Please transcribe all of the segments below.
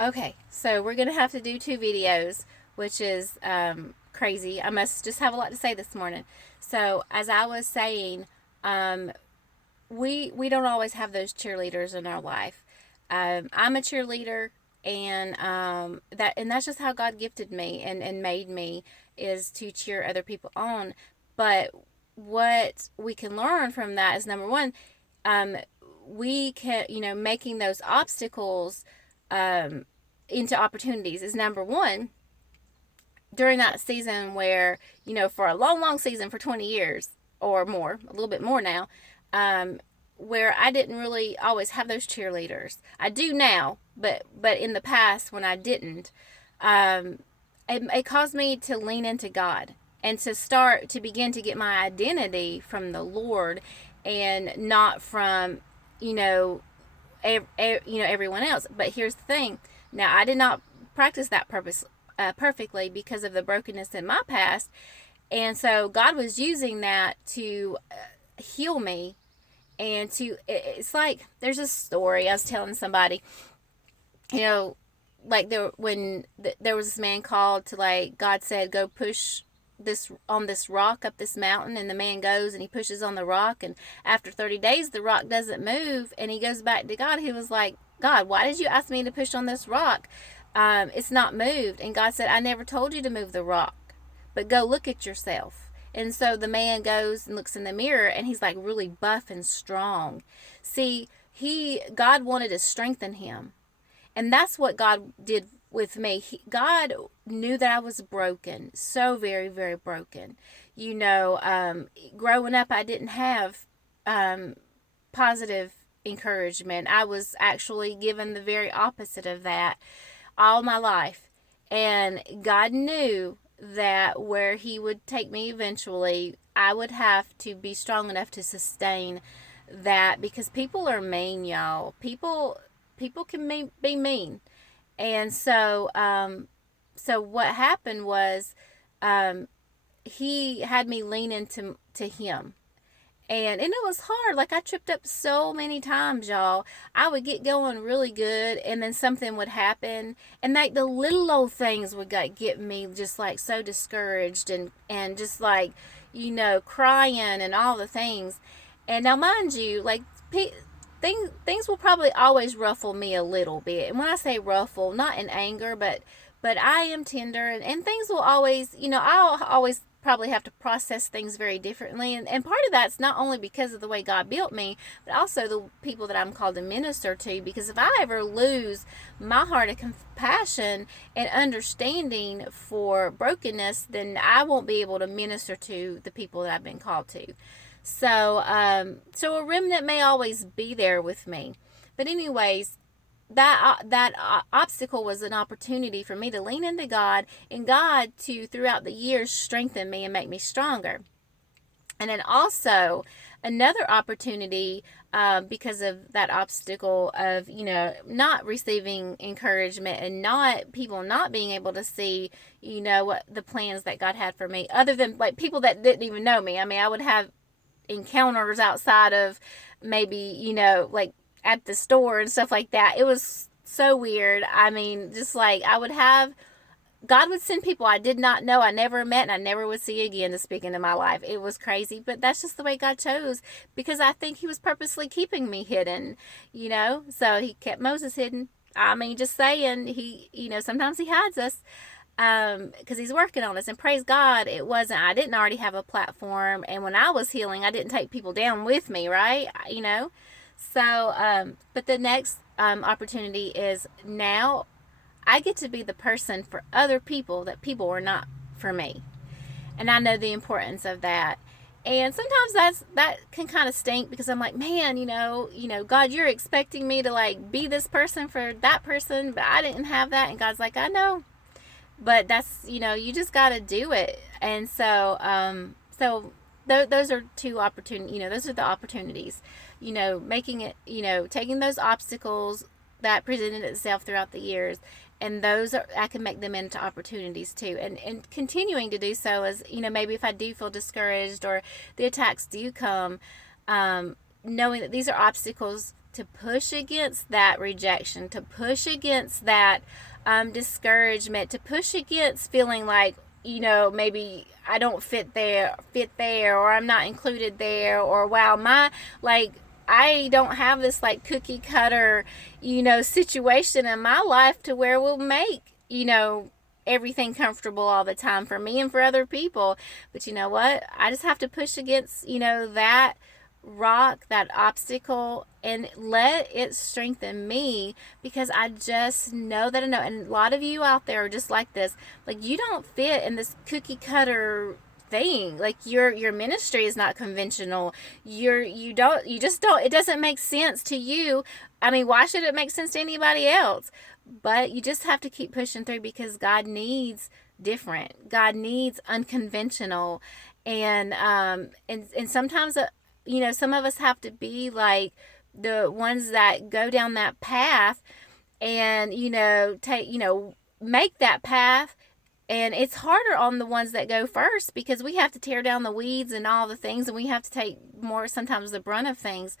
Okay, so we're gonna have to do two videos, which is crazy. I must just have a lot to say this morning. So as I was saying, um, we don't always have those cheerleaders in our life. I'm a cheerleader, and that's just how God gifted me and made me, is to cheer other people on. But what we can learn from that is, number one, um, we can, making those obstacles um, into opportunities is number one. During that season where, for a long, long season, for 20 years or more, a little bit more now, um, where I didn't really always have those cheerleaders. I do now, but in the past when I didn't, um, it caused me to lean into God and to begin to get my identity from the Lord, and not from, you know everyone else. But here's the thing. Now, I did not practice that purpose perfectly because of the brokenness in my past, and so God was using that to heal me. And it's like, there's a story I was telling somebody, you know like, there was this man called to, like, God said, go push this rock up this mountain, and the man goes and he pushes on the rock, and after 30 days the rock doesn't move, and he goes back to God. He was like, God, why did you ask me to push on this rock? It's not moved. And God said, I never told you to move the rock, but go look at yourself. And so the man goes and looks in the mirror, and he's like really buff and strong. See, God wanted to strengthen him. And that's what God did with me. God knew that I was broken, so very, very broken. Growing up, I didn't have um, positive encouragement. I was actually given the very opposite of that all my life. And God knew that where He would take me eventually, I would have to be strong enough to sustain that, because people are mean, y'all. People can be mean. And so what happened was, um, he had me lean into him. And it was hard. Like, I tripped up so many times, y'all. I would get going really good, and then something would happen, and like the little old things would get me just like so discouraged, and just like, crying and all the things. And now, mind you, like, things will probably always ruffle me a little bit. And when I say ruffle, not in anger, but I am tender, and things will always, I'll always probably have to process things very differently. And part of that's not only because of the way God built me, but also the people that I'm called to minister to. Because if I ever lose my heart of compassion and understanding for brokenness, then I won't be able to minister to the people that I've been called to. So a remnant may always be there with me. But anyways, that obstacle was an opportunity for me to lean into God, and God to, throughout the years, strengthen me and make me stronger. And then also another opportunity, because of that obstacle of, not receiving encouragement, and not people not being able to see, what the plans that God had for me, other than like people that didn't even know me. I mean, I would have encounters outside of maybe, like at the store and stuff like that. It was so weird. I mean, just like, God would send people I did not know, I never met, and I never would see again to speak into my life. It was crazy, but that's just the way God chose, because I think He was purposely keeping me hidden, So He kept Moses hidden. I mean, just saying, sometimes He hides us, because He's working on us. And praise God, I didn't already have a platform, and when I was healing, I didn't take people down with me, right? But the next opportunity is, now I get to be the person for other people that people are not for me. And I know the importance of that. And sometimes that can kind of stink, because I'm like, man, God, you're expecting me to like be this person for that person, but I didn't have that. And God's like, I know, but that's, you just got to do it. And those are two opportunities. Those are the opportunities. Making it. Taking those obstacles that presented itself throughout the years, and I can make them into opportunities too, and continuing to do so, as maybe if I do feel discouraged or the attacks do come, knowing that these are obstacles to push against that rejection, to push against that discouragement, to push against feeling like, maybe I don't fit there, or I'm not included there, or wow, I don't have this like cookie cutter, situation in my life to where we'll make, everything comfortable all the time for me and for other people. But you know what? I just have to push against, that rock, that obstacle, and let it strengthen me, because I just know that I know. And a lot of you out there are just like this. Like, you don't fit in this cookie cutter thing. Like, your ministry is not conventional. You just don't, it doesn't make sense to you. I mean, why should it make sense to anybody else? But you just have to keep pushing through, because God needs different. God needs unconventional. And sometimes some of us have to be like the ones that go down that path and, make that path. And it's harder on the ones that go first, because we have to tear down the weeds and all the things, and we have to take more, sometimes, the brunt of things.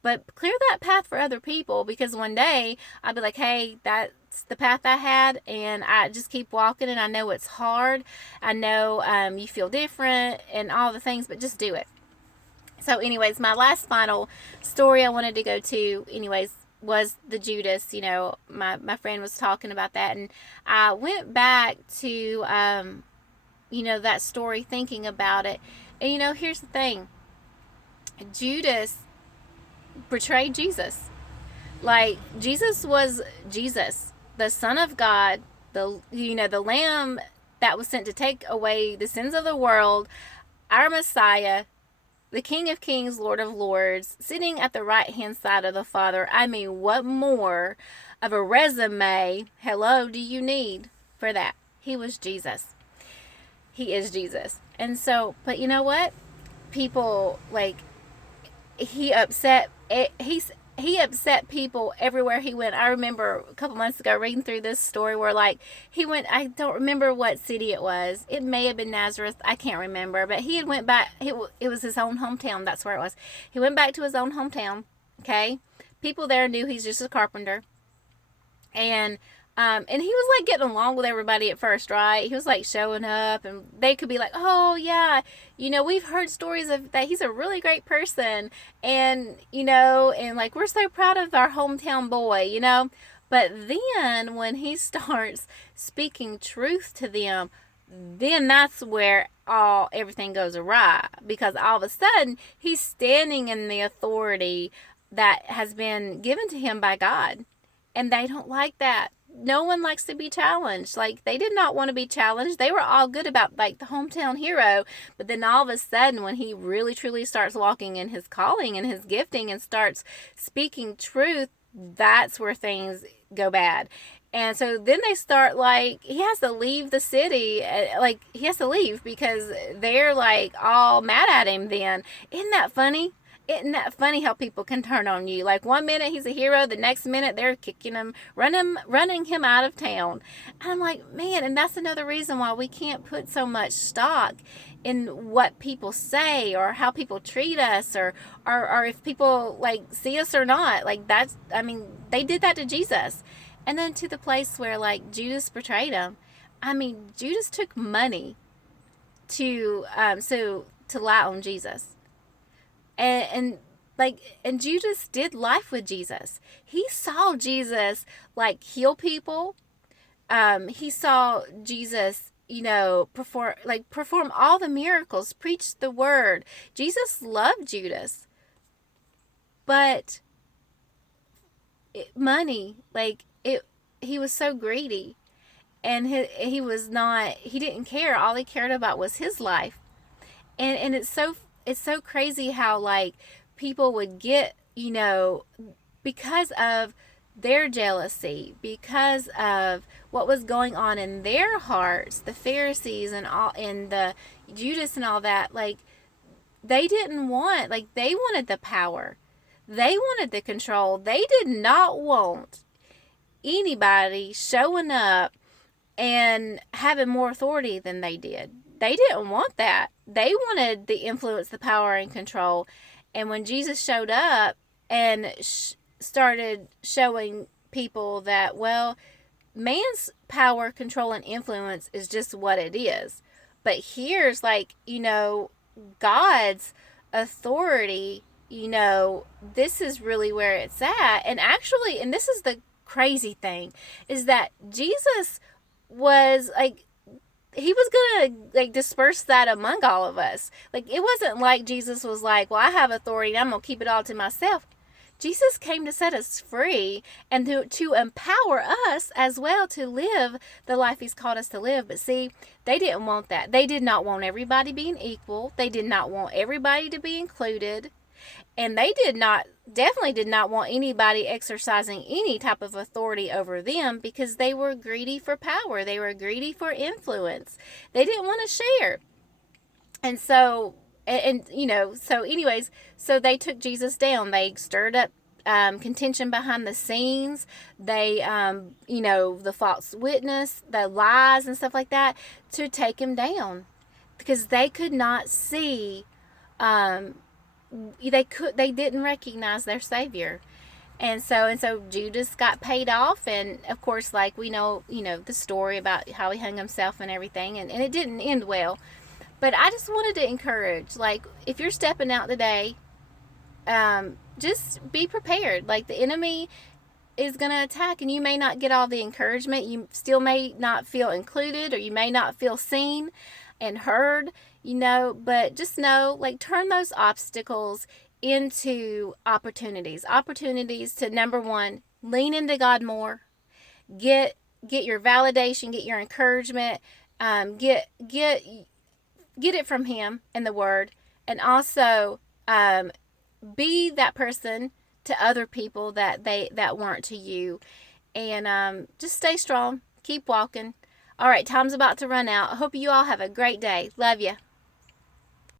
But clear that path for other people, because one day I'll be like, hey, that's the path I had, and I just keep walking, and I know it's hard. I know you feel different and all the things, but just do it. So anyways, my last final story I wanted to go to, anyways, was the Judas. My friend was talking about that, and I went back to, that story, thinking about it. And, here's the thing. Judas betrayed Jesus. Like, Jesus was Jesus, the Son of God, the Lamb that was sent to take away the sins of the world, our Messiah, the King of Kings, Lord of Lords, sitting at the right-hand side of the Father. I mean, what more of a resume, do you need for that? He was Jesus. He is Jesus. And so, but you know what? People, like, he upset people everywhere he went. I remember a couple months ago reading through this story where, like, he went, I don't remember what city it was. It may have been Nazareth. I can't remember. But he had went back. It was his own hometown. That's where it was. He went back to his own hometown. Okay. People there knew he's just a carpenter. And he was like getting along with everybody at first, right? He was like showing up, and they could be like, oh yeah, we've heard stories of that. He's a really great person. And, and like, we're so proud of our hometown boy, But then when he starts speaking truth to them, then that's where everything goes awry, because all of a sudden he's standing in the authority that has been given to him by God. And they don't like that. No one likes to be challenged. Like, they did not want to be challenged. They were all good about, like, the hometown hero. But then all of a sudden, when he really truly starts walking in his calling and his gifting and starts speaking truth, that's where things go bad. And so then they start, like, he has to leave the city. Like, he has to leave because they're, like, all mad at him then. Isn't that funny? Isn't that funny how people can turn on you? Like, one minute he's a hero, the next minute they're kicking him, running him out of town. And I'm like, man, and that's another reason why we can't put so much stock in what people say or how people treat us or if people, like, see us or not. Like, they did that to Jesus. And then to the place where, like, Judas betrayed him. I mean, Judas took money to lie on Jesus. And Judas did life with Jesus. He saw Jesus, like, heal people. He saw Jesus, perform all the miracles, preach the word. Jesus loved Judas. But money, he was so greedy. And he didn't care. All he cared about was his life. And it's so crazy how, like, people would get, because of their jealousy, because of what was going on in their hearts, the Pharisees and the Judas and all that, like, they wanted the power. They wanted the control. They did not want anybody showing up and having more authority than they did. They didn't want that. They wanted the influence, the power, and control. And when Jesus showed up, and started showing people that, well, man's power, control, and influence is just what it is. But here's, like, God's authority, this is really where it's at. And actually, and this is the crazy thing, is that Jesus was like, he was gonna like disperse that among all of us. Like, it wasn't like Jesus was like, well, I have authority and I'm gonna keep it all to myself. Jesus came to set us free and to empower us as well to live the life he's called us to live. But see, they didn't want that. They did not want everybody being equal. They did not want everybody to be included. And they definitely did not want anybody exercising any type of authority over them, because they were greedy for power. They were greedy for influence. They didn't want to share. And so, so anyways, so they took Jesus down. They stirred up contention behind the scenes. They, the false witness, the lies and stuff like that, to take him down, because they could not see, they didn't recognize their Savior. And so Judas got paid off, and of course, like we know, the story about how he hung himself and everything, and it didn't end well. But I just wanted to encourage, like, if you're stepping out today, just be prepared. Like, the enemy is going to attack, and you may not get all the encouragement. You still may not feel included, or you may not feel seen and heard, but just know, like, turn those obstacles into opportunities to, number one, lean into God more, get your validation, get your encouragement, get it from him and the word, and also be that person to other people that weren't to you, and just stay strong, keep walking. All right, time's about to run out. I hope you all have a great day. Love you.